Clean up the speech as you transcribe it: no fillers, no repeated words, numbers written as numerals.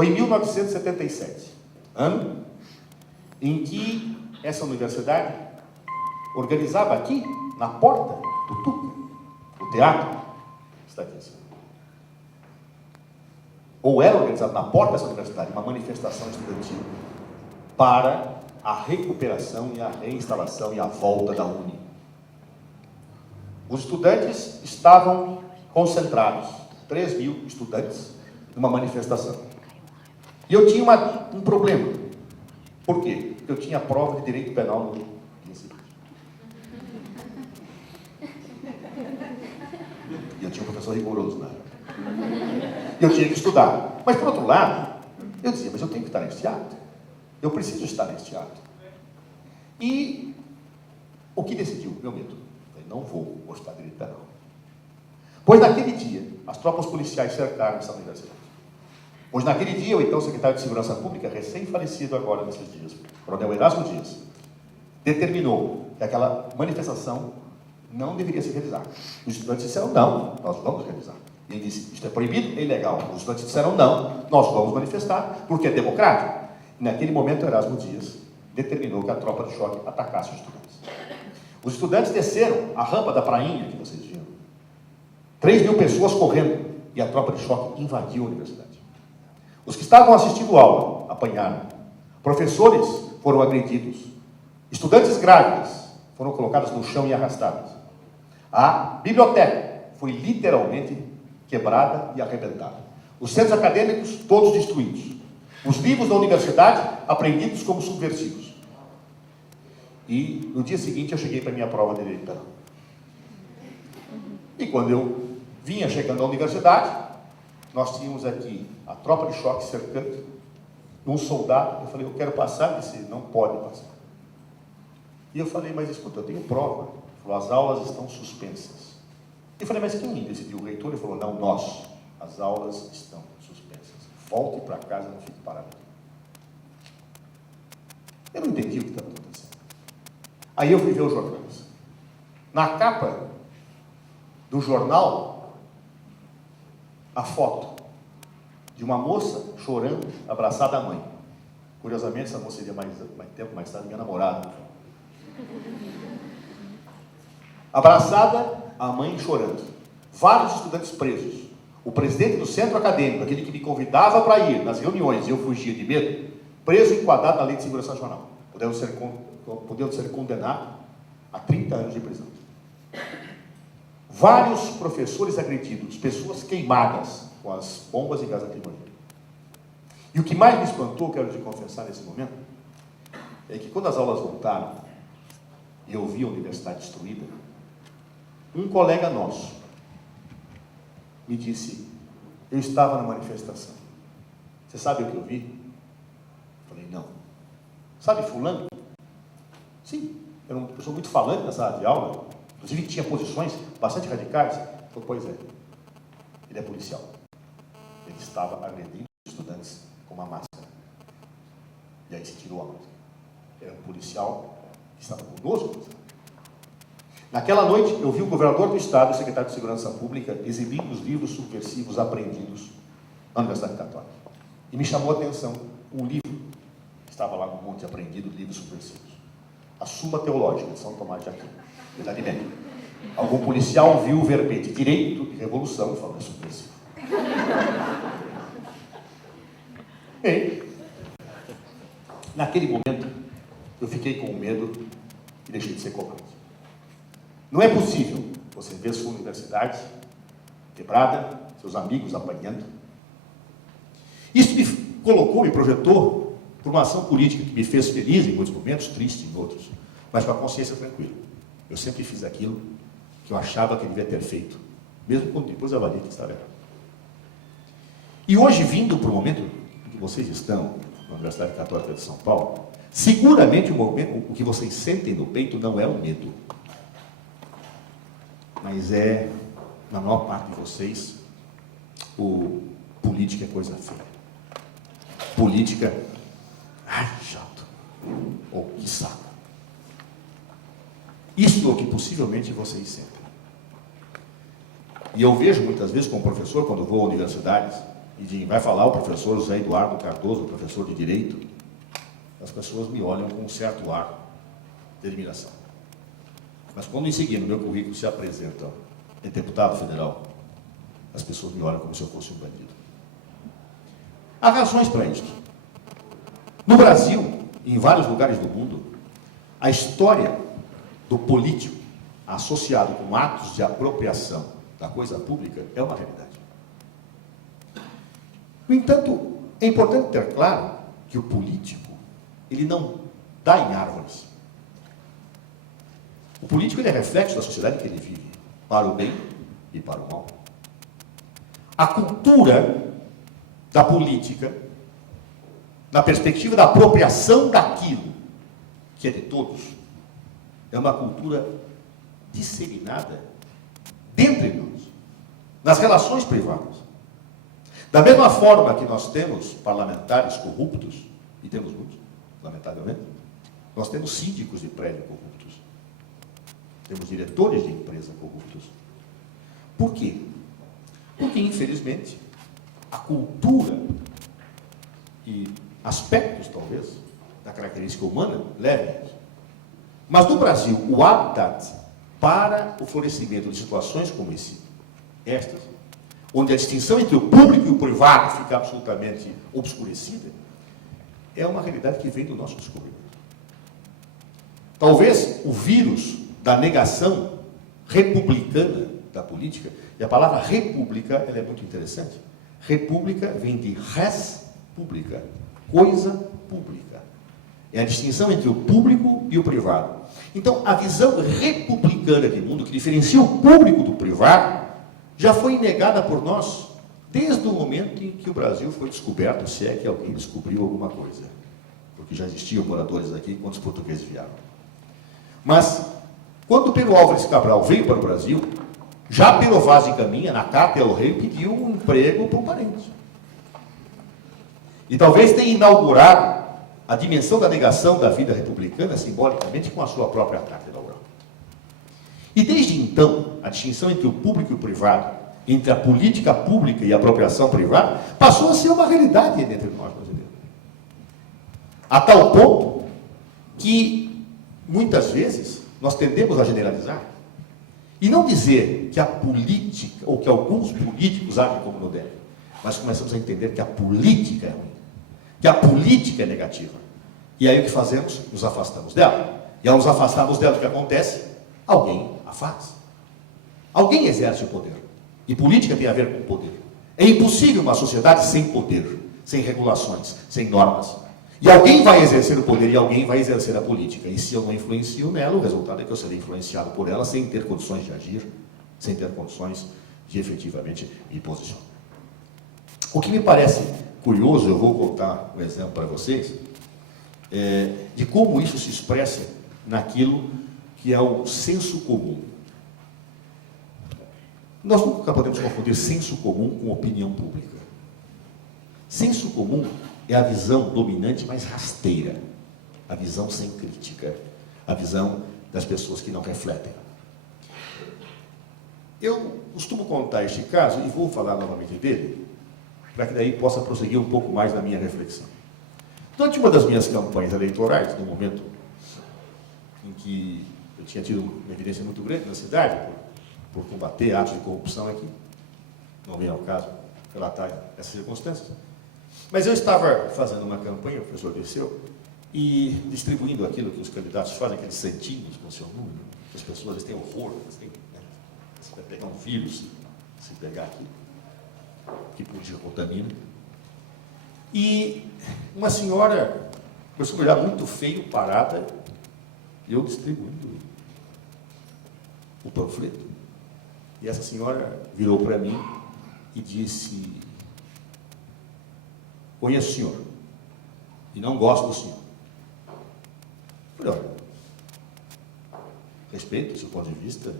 Foi em 1977, ano em que essa universidade organizava aqui, na porta do Tuca, o teatro, está aqui assim. Ou era organizado na porta dessa universidade uma manifestação estudantil para a recuperação e a reinstalação e a volta da Uni. Os estudantes estavam concentrados, 3.000 estudantes, numa manifestação. E eu tinha um problema. Por quê? Porque eu tinha prova de direito penal no dia seguinte. E eu tinha um professor rigoroso na época. E eu tinha que estudar. Mas, por outro lado, eu dizia, mas eu tenho que estar neste ato. Eu preciso estar neste ato. E o que decidiu? Meu medo. Eu não vou gostar de direito penal. Pois naquele dia, as tropas policiais cercaram essa universidade. Pois naquele dia, o então secretário de Segurança Pública, recém-falecido agora nesses dias, Coronel Erasmo Dias, determinou que aquela manifestação não deveria se realizar. Os estudantes disseram, não, nós vamos realizar. E ele disse, isto é proibido, é ilegal. Os estudantes disseram, não, nós vamos manifestar, porque é democrático. E naquele momento, Erasmo Dias determinou que a tropa de choque atacasse os estudantes. Os estudantes desceram a rampa da prainha, que vocês viram. 3.000 pessoas correndo, e a tropa de choque invadiu a universidade. Os que estavam assistindo aula apanharam. Professores foram agredidos. Estudantes grávidas foram colocadas no chão e arrastadas. A biblioteca foi literalmente quebrada e arrebentada. Os centros acadêmicos todos destruídos. Os livros da universidade apreendidos como subversivos. E no dia seguinte eu cheguei para a minha prova de direito penal. E quando eu vinha chegando à universidade, nós tínhamos aqui a tropa de choque cercando, um soldado. Eu falei, eu quero passar, ele disse, não pode passar. E eu falei, mas escuta, eu tenho prova. Ele falou, as aulas estão suspensas. Eu falei, mas quem decidiu? O reitor? Ele falou, não, nós. As aulas estão suspensas. Volte para casa, não fique parado. Eu não entendi o que estava acontecendo. Aí eu fui ver os jornais. Na capa do jornal, a foto de uma moça chorando, abraçada à mãe. Curiosamente, essa moça seria mais tempo mais tarde minha namorada. Abraçada, a mãe chorando. Vários estudantes presos. O presidente do centro acadêmico, aquele que me convidava para ir nas reuniões e eu fugia de medo, preso e enquadrado na lei de segurança nacional. Podendo ser condenado a 30 anos de prisão. Vários professores agredidos, pessoas queimadas com as bombas e gás lacrimogêneo. E o que mais me espantou, quero te confessar nesse momento, é que quando as aulas voltaram e eu vi a universidade destruída, um colega nosso me disse, eu estava na manifestação. Você sabe o que eu vi? Eu falei, não. Sabe fulano? Sim, eu sou muito falante na sala de aula, inclusive tinha posições bastante radicais. Eu falei, pois é, ele é policial. Ele estava agredindo os estudantes com uma máscara. E aí se tirou a máscara. Era um policial que estava conosco. Naquela noite, eu vi o governador do estado e o secretário de Segurança Pública exibindo os livros subversivos apreendidos na Universidade Católica. E me chamou a atenção um livro que estava lá no monte apreendido, livros subversivos. A Suma Teológica de São Tomás de Aquino, da Idade Média. Algum policial viu o verbete Direito e Revolução e falou, é subversivo. E, naquele momento, eu fiquei com medo e deixei de ser covarde. Não é possível você ver sua universidade quebrada, seus amigos apanhando. Isso me colocou, me projetou para uma ação política que me fez feliz em muitos momentos, triste em outros, mas com a consciência tranquila. Eu sempre fiz aquilo que eu achava que eu devia ter feito, mesmo quando depois avalia que estava errado. E hoje, vindo para o momento em que vocês estão na Universidade Católica de São Paulo, seguramente o que vocês sentem no peito não é o medo, mas é, na maior parte de vocês, política é coisa feia. Política, ai, chato, ou que saco. Isso é o que possivelmente vocês sentem. E eu vejo muitas vezes como professor, quando vou a universidades, e vai falar o professor José Eduardo Cardoso, professor de Direito, as pessoas me olham com um certo ar de admiração. Mas quando em seguida no meu currículo se apresenta deputado federal, as pessoas me olham como se eu fosse um bandido. Há razões para isso. No Brasil, e em vários lugares do mundo, a história do político associado com atos de apropriação da coisa pública é uma realidade. No entanto, é importante ter claro que o político, ele não dá em árvores. O político, ele é reflexo da sociedade que ele vive, para o bem e para o mal. A cultura da política, na perspectiva da apropriação daquilo que é de todos, é uma cultura disseminada dentre nós, nas relações privadas. Da mesma forma que nós temos parlamentares corruptos, e temos muitos, lamentavelmente, nós temos síndicos de prédio corruptos, temos diretores de empresa corruptos. Por quê? Porque, infelizmente, a cultura e aspectos, talvez, da característica humana levam a isso. Mas no Brasil, o habitat para o florescimento de situações como estas, onde a distinção entre o público e o privado fica absolutamente obscurecida, é uma realidade que vem do nosso descobrimento. Talvez o vírus da negação republicana da política, e a palavra república ela é muito interessante. República vem de res pública, coisa pública. É a distinção entre o público e o privado. Então, a visão republicana de mundo, que diferencia o público do privado, já foi negada por nós desde o momento em que o Brasil foi descoberto, se é que alguém descobriu alguma coisa. Porque já existiam moradores aqui quando os portugueses vieram. Mas, quando Pedro Álvares Cabral veio para o Brasil, já pelo Vaz de Caminha, na carta ao rei, pediu um emprego para um parente. E talvez tenha inaugurado a dimensão da negação da vida republicana, simbolicamente, com a sua própria carta inaugural. E desde então, a distinção entre o público e o privado, entre a política pública e a apropriação privada, passou a ser uma realidade entre nós brasileiros. A tal ponto que, muitas vezes, nós tendemos a generalizar e não dizer que a política, ou que alguns políticos agem como não devem, mas começamos a entender que a política é ruim, que a política é negativa. E aí o que fazemos? Nos afastamos dela. E ao nos afastarmos dela, o que acontece? Alguém a faz. Alguém exerce o poder. E política tem a ver com poder. É impossível uma sociedade sem poder, sem regulações, sem normas. E alguém vai exercer o poder e alguém vai exercer a política. E se eu não influencio nela, o resultado é que eu serei influenciado por ela sem ter condições de agir, sem ter condições de efetivamente me posicionar. O que me parece curioso, eu vou contar um exemplo para vocês, de como isso se expressa naquilo que é o senso comum. Nós nunca podemos confundir senso comum com opinião pública. Senso comum é a visão dominante mais rasteira, a visão sem crítica, a visão das pessoas que não refletem. Eu costumo contar este caso, e vou falar novamente dele, para que daí possa prosseguir um pouco mais na minha reflexão. Durante uma das minhas campanhas eleitorais, no momento em que eu tinha tido uma evidência muito grande na cidade, por combater atos de corrupção aqui, não vem ao caso relatar essas circunstâncias, mas eu estava fazendo uma campanha, o professor Dirceu, e distribuindo aquilo que os candidatos fazem, aqueles santinhos com o seu número, que as pessoas eles têm horror, eles têm, né? Você vai pegar um vírus, se pegar aqui, que por dia contamina. E uma senhora começou a olhar muito feio, parada, e eu distribuindo o panfleto. E essa senhora virou para mim e disse: conheço o senhor e não gosto do senhor. Eu falei: olha, respeito o seu ponto de vista,